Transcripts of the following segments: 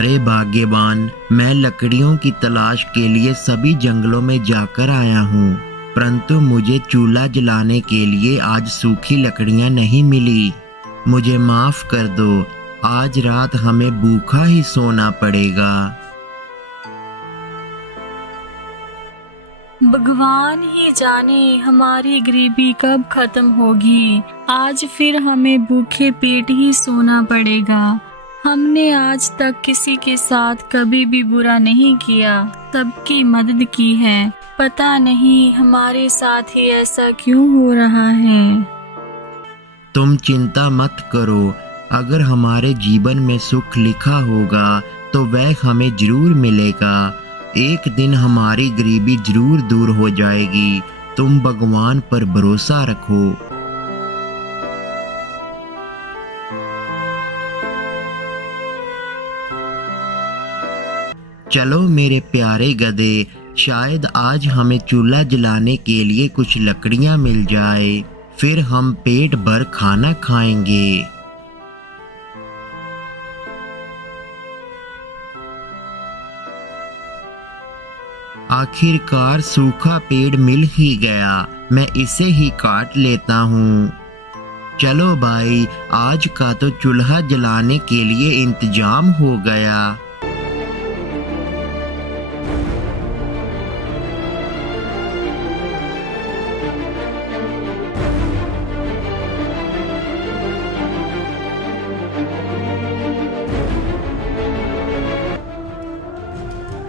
अरे भाग्यवान, मैं लकड़ियों की तलाश के लिए सभी जंगलों में जाकर आया हूँ, परंतु मुझे चूल्हा जलाने के लिए आज सूखी लकड़ियाँ नहीं मिली। मुझे माफ कर दो, आज रात हमें भूखा ही सोना पड़ेगा। भगवान ही जाने हमारी गरीबी कब खत्म होगी। आज फिर हमें भूखे पेट ही सोना पड़ेगा। हमने आज तक किसी के साथ कभी भी बुरा नहीं किया, सबकी मदद की है। पता नहीं हमारे साथ ही ऐसा क्यों हो रहा है। तुम चिंता मत करो, अगर हमारे जीवन में सुख लिखा होगा तो वह हमें जरूर मिलेगा। एक दिन हमारी गरीबी जरूर दूर हो जाएगी। तुम भगवान पर भरोसा रखो। चलो मेरे प्यारे गधे, शायद आज हमें चूल्हा जलाने के लिए कुछ लकड़ियां मिल जाए, फिर हम पेट भर खाना खाएंगे। आखिरकार सूखा पेड़ मिल ही गया, मैं इसे ही काट लेता हूँ। चलो भाई, आज का तो चूल्हा जलाने के लिए इंतजाम हो गया।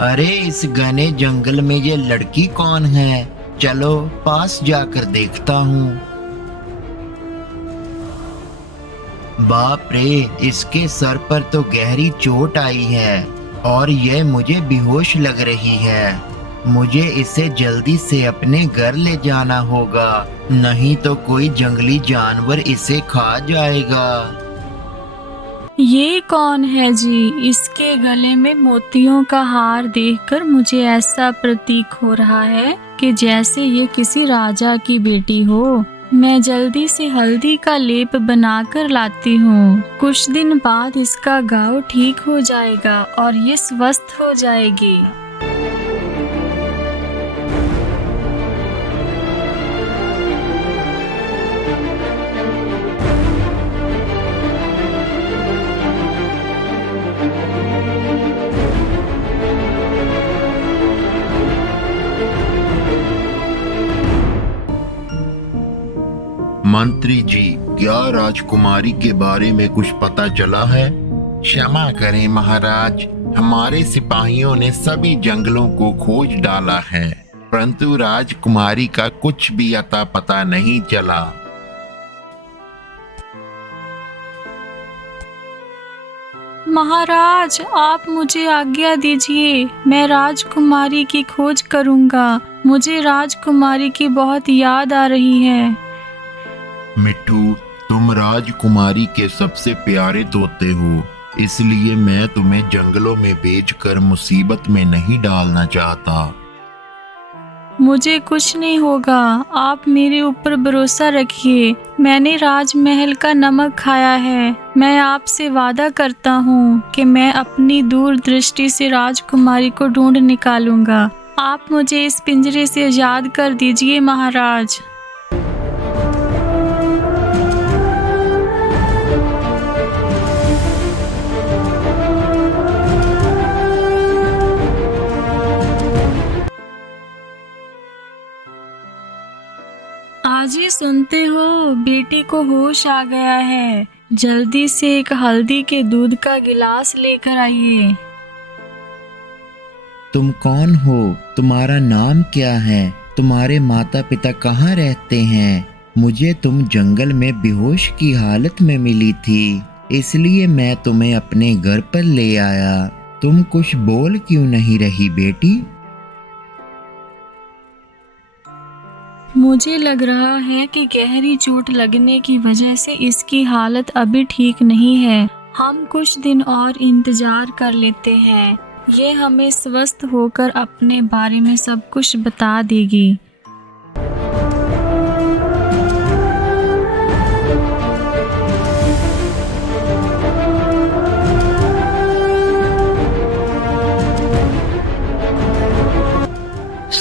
अरे इस घने जंगल में ये लड़की कौन है? चलो पास जाकर देखता हूँ। बाप रे, इसके सर पर तो गहरी चोट आई है और यह मुझे बेहोश लग रही है। मुझे इसे जल्दी से अपने घर ले जाना होगा, नहीं तो कोई जंगली जानवर इसे खा जाएगा। ये कौन है जी? इसके गले में मोतियों का हार देखकर मुझे ऐसा प्रतीक हो रहा है कि जैसे ये किसी राजा की बेटी हो। मैं जल्दी से हल्दी का लेप बनाकर लाती हूँ। कुछ दिन बाद इसका घाव ठीक हो जाएगा और ये स्वस्थ हो जाएगी। मंत्री जी, क्या राजकुमारी के बारे में कुछ पता चला है? क्षमा करें महाराज, हमारे सिपाहियों ने सभी जंगलों को खोज डाला है, परंतु राजकुमारी का कुछ भी अता पता नहीं चला। महाराज, आप मुझे आज्ञा दीजिए, मैं राजकुमारी की खोज करूंगा। मुझे राजकुमारी की बहुत याद आ रही है। मिट्टू, तुम राजकुमारी के सबसे प्यारे तोते हो, इसलिए मैं तुम्हें जंगलों में भेजकर मुसीबत में नहीं डालना चाहता। मुझे कुछ नहीं होगा, आप मेरे ऊपर भरोसा रखिए। मैंने राजमहल का नमक खाया है। मैं आपसे वादा करता हूँ कि मैं अपनी दूरदृष्टि से राजकुमारी को ढूंढ निकालूंगा। आप मुझे इस पिंजरे से आजाद कर दीजिए महाराज। आज ही सुनते हो, बेटी को होश आ गया है। जल्दी से एक हल्दी के दूध का गिलास लेकर आइए। तुम कौन हो? तुम्हारा नाम क्या है? तुम्हारे माता पिता कहाँ रहते हैं? मुझे तुम जंगल में बेहोश की हालत में मिली थी, इसलिए मैं तुम्हें अपने घर पर ले आया। तुम कुछ बोल क्यों नहीं रही बेटी? मुझे लग रहा है कि गहरी चोट लगने की वजह से इसकी हालत अभी ठीक नहीं है। हम कुछ दिन और इंतजार कर लेते हैं। ये हमें स्वस्थ होकर अपने बारे में सब कुछ बता देगी।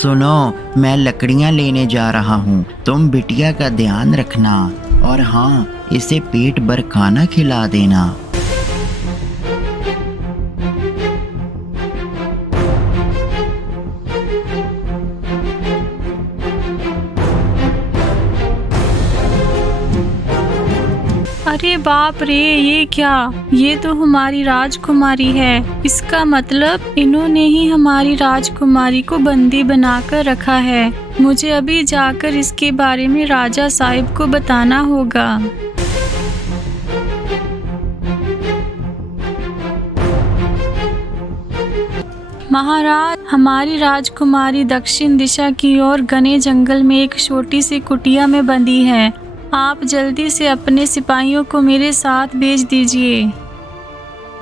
सुनो, मैं लकड़ियाँ लेने जा रहा हूँ। तुम बिटिया का ध्यान रखना और हाँ, इसे पेट भर खाना खिला देना। अरे बाप रे, ये क्या? ये तो हमारी राजकुमारी है। इसका मतलब इन्होंने ही हमारी राजकुमारी को बंदी बनाकर रखा है। मुझे अभी जाकर इसके बारे में राजा साहिब को बताना होगा। महाराज, हमारी राजकुमारी दक्षिण दिशा की ओर घने जंगल में एक छोटी सी कुटिया में बंदी है। आप जल्दी से अपने सिपाहियों को मेरे साथ भेज दीजिए।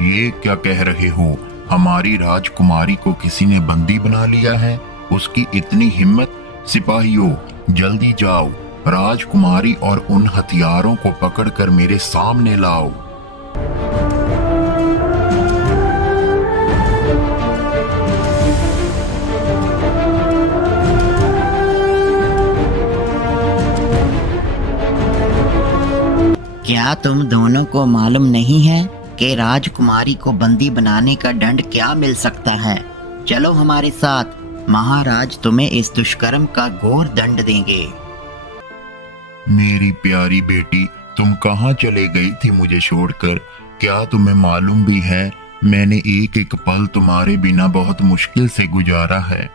ये क्या कह रहे हो? हमारी राजकुमारी को किसी ने बंदी बना लिया है? उसकी इतनी हिम्मत! सिपाहियों, जल्दी जाओ, राजकुमारी और उन हथियारों को पकड़कर मेरे सामने लाओ। क्या तुम दोनों को मालूम नहीं है कि राजकुमारी को बंदी बनाने का दंड क्या मिल सकता है? चलो हमारे साथ, महाराज तुम्हें इस दुष्कर्म का घोर दंड देंगे। मेरी प्यारी बेटी, तुम कहाँ चले गई थी मुझे छोड़कर? क्या तुम्हें मालूम भी है, मैंने एक एक पल तुम्हारे बिना बहुत मुश्किल से गुजारा है।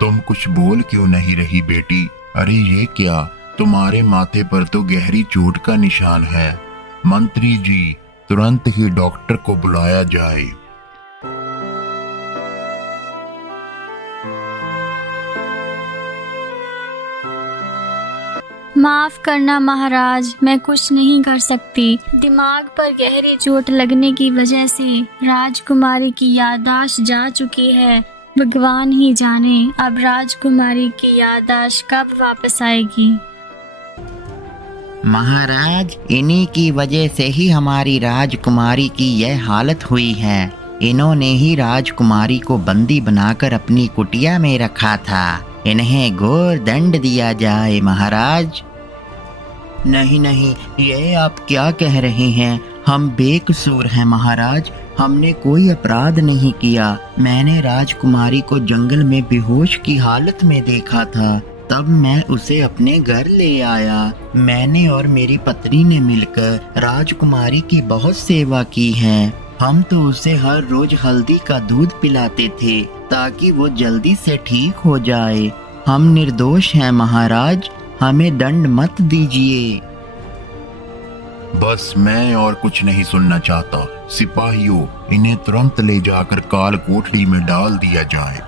तुम कुछ बोल क्यों नहीं रही बेटी? अरे ये क्या, तुम्हारे माथे पर तो गहरी चोट का निशान है। मंत्री जी, तुरंत ही डॉक्टर को बुलाया जाए। माफ करना महाराज, मैं कुछ नहीं कर सकती। दिमाग पर गहरी चोट लगने की वजह से राजकुमारी की याददाश्त जा चुकी है। भगवान ही जाने अब राजकुमारी की याददाश्त कब वापस आएगी। महाराज, इन्हीं की वजह से ही हमारी राजकुमारी की यह हालत हुई है। इन्होंने ही राजकुमारी को बंदी बनाकर अपनी कुटिया में रखा था। इन्हें घोर दंड दिया जाए महाराज। नहीं नहीं, ये आप क्या कह रहे हैं? हम बेकसूर हैं महाराज, हमने कोई अपराध नहीं किया। मैंने राजकुमारी को जंगल में बेहोश की हालत में देखा था, तब मैं उसे अपने घर ले आया। मैंने और मेरी पत्नी ने मिलकर राजकुमारी की बहुत सेवा की है। हम तो उसे हर रोज हल्दी का दूध पिलाते थे ताकि वो जल्दी से ठीक हो जाए। हम निर्दोष हैं महाराज, हमें दंड मत दीजिए। बस मैं और कुछ नहीं सुनना चाहता। सिपाहियों, इन्हें तुरंत ले जाकर काल कोठरी में डाल दिया जाए।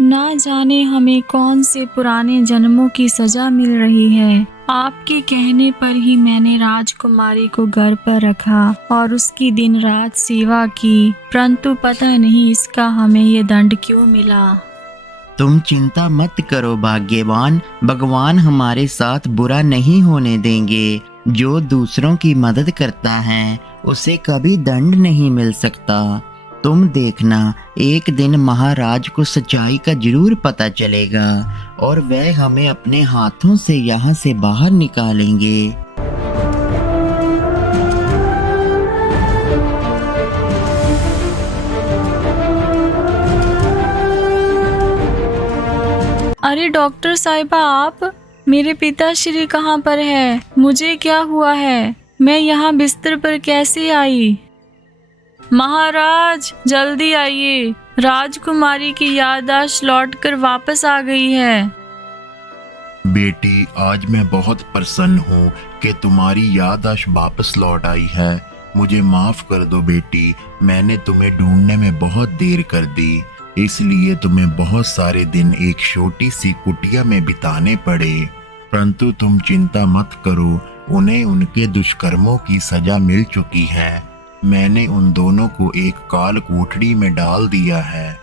ना जाने हमें कौन से पुराने जन्मों की सजा मिल रही है। आपके कहने पर ही मैंने राजकुमारी को घर पर रखा और उसकी दिन रात सेवा की, परंतु पता नहीं इसका हमें ये दंड क्यों मिला। तुम चिंता मत करो भाग्यवान, भगवान हमारे साथ बुरा नहीं होने देंगे। जो दूसरों की मदद करता है उसे कभी दंड नहीं मिल सकता। तुम देखना, एक दिन महाराज को सच्चाई का जरूर पता चलेगा और वह हमें अपने हाथों से यहाँ से बाहर निकालेंगे। अरे डॉक्टर साहिबा, आप, मेरे पिताश्री कहाँ पर है? मुझे क्या हुआ है? मैं यहाँ बिस्तर पर कैसे आई? महाराज जल्दी आइए, राजकुमारी की याददाश्त लौटकर वापस आ गई है। बेटी, आज मैं बहुत प्रसन्न हूँ कि तुम्हारी याददाश्त वापस लौट आई है। मुझे माफ कर दो बेटी, मैंने तुम्हें ढूंढने में बहुत देर कर दी, इसलिए तुम्हें बहुत सारे दिन एक छोटी सी कुटिया में बिताने पड़े। परंतु तुम चिंता मत करो, उन्हें उनके दुष्कर्मों की सजा मिल चुकी है। मैंने उन दोनों को एक काल कोठरी में डाल दिया है।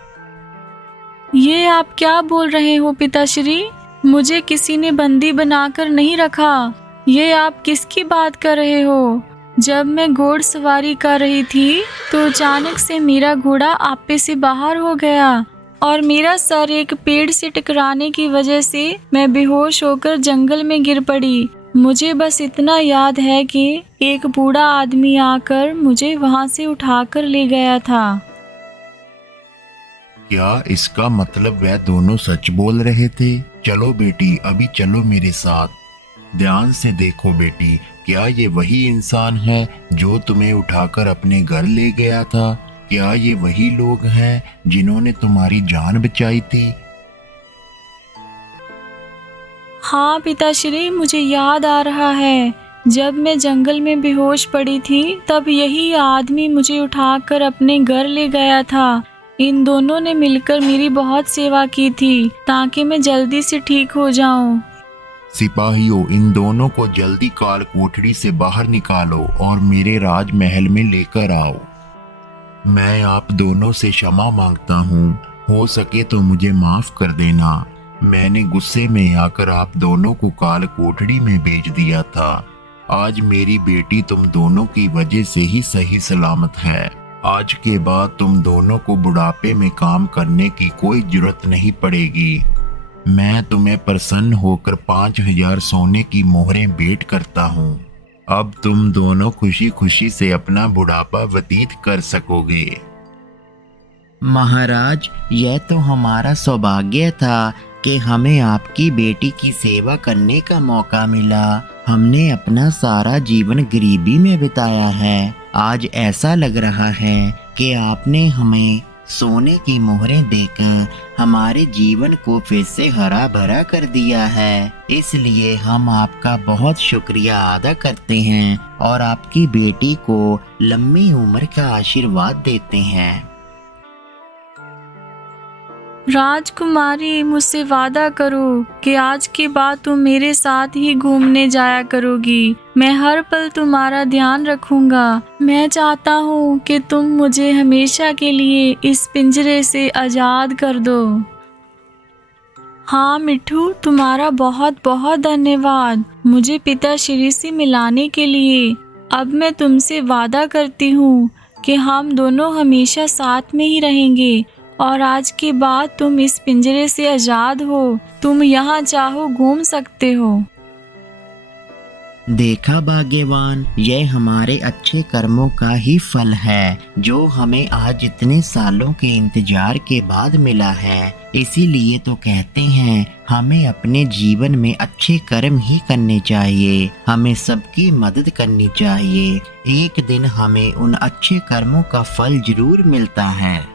ये आप क्या बोल रहे हो पिताश्री? मुझे किसी ने बंदी बनाकर नहीं रखा। ये आप किसकी बात कर रहे हो? जब मैं घोड़सवारी कर रही थी तो अचानक से मेरा घोड़ा आपे से बाहर हो गया और मेरा सर एक पेड़ से टकराने की वजह से मैं बेहोश होकर जंगल में गिर पड़ी। मुझे बस इतना याद है कि एक बूढ़ा आदमी आकर मुझे वहां से उठाकर ले गया था। क्या इसका मतलब वह दोनों सच बोल रहे थे? चलो बेटी, अभी चलो मेरे साथ। ध्यान से देखो बेटी, क्या ये वही इंसान है जो तुम्हें उठाकर अपने घर ले गया था? क्या ये वही लोग हैं जिन्होंने तुम्हारी जान बचाई थी? हाँ पिताश्री, मुझे याद आ रहा है। जब मैं जंगल में बेहोश पड़ी थी तब यही आदमी मुझे उठाकर अपने घर ले गया था। इन दोनों ने मिलकर मेरी बहुत सेवा की थी ताकि मैं जल्दी से ठीक हो जाऊं। सिपाहियों, इन दोनों को जल्दी काल कोठरी से बाहर निकालो और मेरे राजमहल में लेकर आओ। मैं आप दोनों से क्षमा मांगता हूँ, हो सके तो मुझे माफ कर देना। मैंने गुस्से में आकर आप दोनों को काल कोठरी में भेज दिया था। आज मेरी बेटी तुम दोनों की वजह से ही सही सलामत है। आज के बाद तुम दोनों को बुढ़ापे में काम करने की कोई जरूरत नहीं पड़ेगी। मैं तुम्हें प्रसन्न होकर 5000 सोने की मोहरें भेंट करता हूँ। अब तुम दोनों खुशी खुशी से अपना बुढ़ापा व्यतीत कर सकोगे। महाराज, यह तो हमारा सौभाग्य था कि हमें आपकी बेटी की सेवा करने का मौका मिला। हमने अपना सारा जीवन गरीबी में बिताया है। आज ऐसा लग रहा है कि आपने हमें सोने की मोहरें देकर हमारे जीवन को फिर से हरा भरा कर दिया है। इसलिए हम आपका बहुत शुक्रिया अदा करते हैं और आपकी बेटी को लंबी उम्र का आशीर्वाद देते हैं। राजकुमारी, मुझसे वादा करो कि आज के बाद तुम मेरे साथ ही घूमने जाया करोगी। मैं हर पल तुम्हारा ध्यान रखूंगा। मैं चाहता हूँ कि तुम मुझे हमेशा के लिए इस पिंजरे से आजाद कर दो। हाँ मिठू, तुम्हारा बहुत बहुत धन्यवाद मुझे पिताश्री से मिलाने के लिए। अब मैं तुमसे वादा करती हूँ कि हम दोनों हमेशा साथ में ही रहेंगे और आज के बाद तुम इस पिंजरे से आजाद हो। तुम यहाँ चाहो घूम सकते हो। देखा भाग्यवान, यह हमारे अच्छे कर्मों का ही फल है जो हमें आज इतने सालों के इंतजार के बाद मिला है। इसीलिए तो कहते हैं हमें अपने जीवन में अच्छे कर्म ही करने चाहिए। हमें सबकी मदद करनी चाहिए। एक दिन हमें उन अच्छे कर्मों का फल जरूर मिलता है।